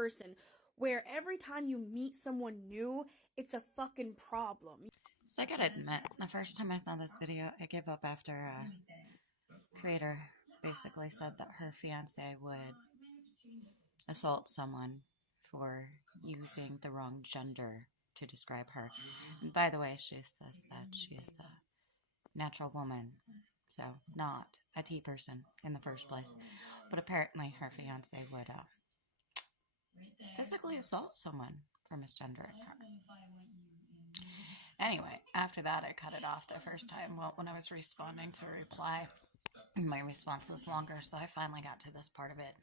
person where every time you meet someone new, it's a fucking problem. So I gotta admit, the first time I saw this video, I gave up after creator basically said that her fiance would assault someone for using the wrong gender to describe her. And by the way, she says that she is a natural woman, so not a T person in the first place. But apparently her fiance would physically assault someone for misgendering her. Anyway, after that, I cut it off the first time. Well, when I was responding to a reply, my response was longer, so I finally got to this part of it.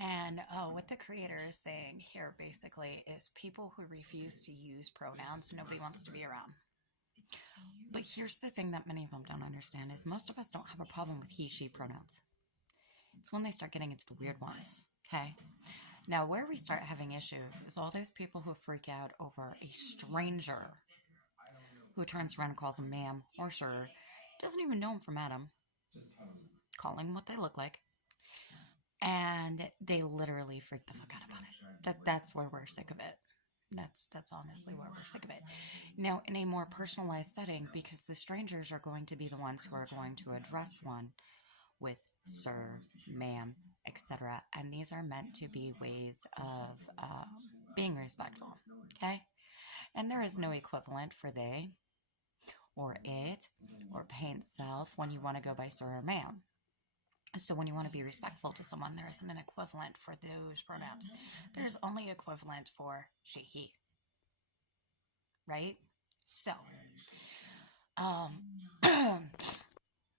And what the creator is saying here basically is people who refuse to use pronouns, nobody wants to be around. But here's the thing that many of them don't understand is most of us don't have a problem with he, she pronouns. It's when they start getting into the weird ones, okay? Now, where we start having issues is all those people who freak out over a stranger who turns around and calls him ma'am or sir, doesn't even know him from Adam, calling them what they look like, and they literally freak the fuck out about it. That's where we're sick of it. That's honestly where we're sick of it. Now, in a more personalized setting, because the strangers are going to be the ones who are going to address one with sir, ma'am, etc. And these are meant to be ways of being respectful, okay? And there is no equivalent for they or it or paint self when you want to go by sir or ma'am. So when you want to be respectful to someone, there isn't an equivalent for those pronouns. There's only equivalent for she, he. Right? So,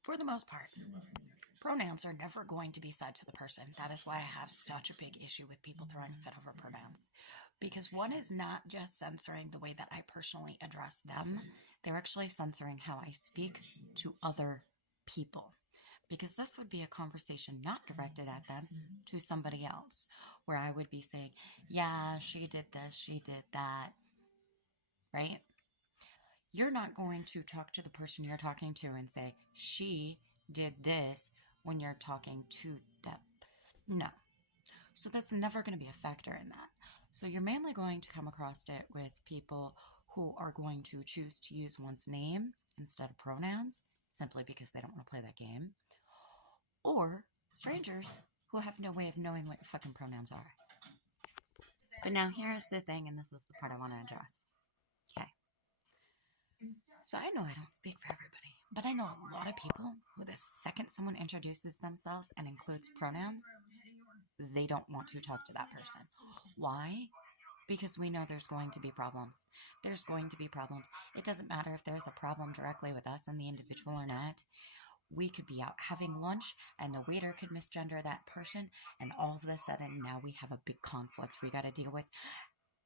for the most part, pronouns are never going to be said to the person. That is why I have such a big issue with people throwing a fit over pronouns. Because one is not just censoring the way that I personally address them, they're actually censoring how I speak to other people. Because this would be a conversation not directed at them, to somebody else, where I would be saying, yeah, she did this, she did that, right? You're not going to talk to the person you're talking to and say, she did this when you're talking to them. No. So that's never going to be a factor in that. So you're mainly going to come across it with people who are going to choose to use one's name instead of pronouns, simply because they don't want to play that game. Or strangers who have no way of knowing what your fucking pronouns are. But now here's the thing, and this is the part I want to address. Okay. So I know I don't speak for everybody, but I know a lot of people who the second someone introduces themselves and includes pronouns, they don't want to talk to that person. Why? Because we know there's going to be problems. There's going to be problems. It doesn't matter if there's a problem directly with us and the individual or not. We could be out having lunch and the waiter could misgender that person, and all of a sudden now we have a big conflict we got to deal with.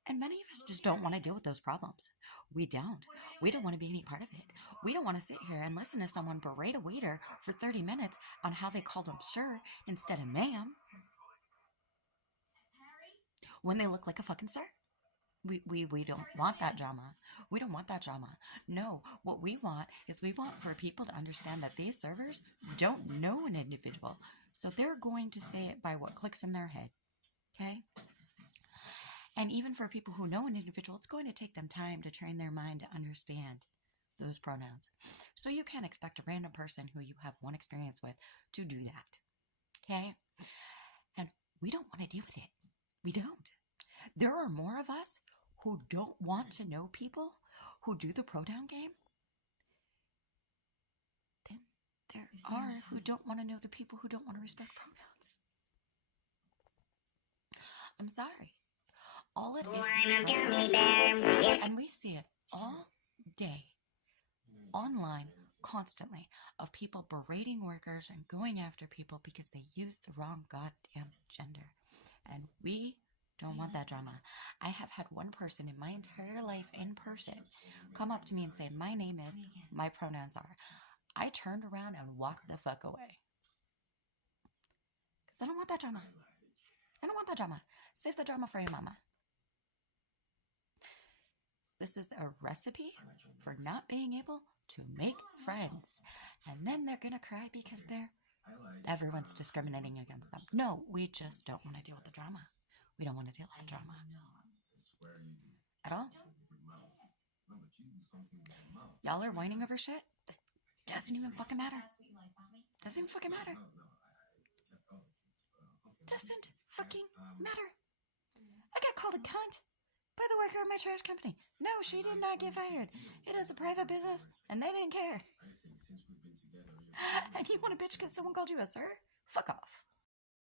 And many of us just don't want to deal with those problems. We don't. We don't want to be any part of it. We don't want to sit here and listen to someone berate a waiter for 30 minutes on how they called him sir instead of ma'am when they look like a fucking sir. We don't want that drama. We don't want that drama. No, what we want is we want for people to understand that these servers don't know an individual. So they're going to say it by what clicks in their head. Okay? And even for people who know an individual, it's going to take them time to train their mind to understand those pronouns. So you can't expect a random person who you have one experience with to do that. Okay? And we don't want to deal with it. We don't. There are more of us who don't want to know people who do the pronoun game than there are who don't want to know the people who don't want to respect pronouns. I'm sorry. All it is, and we see it all day online constantly of people berating workers and going after people because they use the wrong goddamn gender. And we don't want that drama. I have had one person in my entire life in person come up to me and say, my name is, my pronouns are. I turned around and walked the fuck away. Because I don't want that drama. I don't want that drama. Save the drama for your mama. This is a recipe for not being able to make friends. And then they're going to cry because everyone's discriminating against them. No, we just don't want to deal with the drama. We don't want to deal with the drama at all. Y'all are whining over shit that doesn't even fucking matter. Doesn't even fucking matter. Doesn't fucking matter. I got called a cunt by the worker at my trash company. No, she did not get fired. It is a private business, and they didn't care. And you want to bitch because someone called you a sir? Fuck off.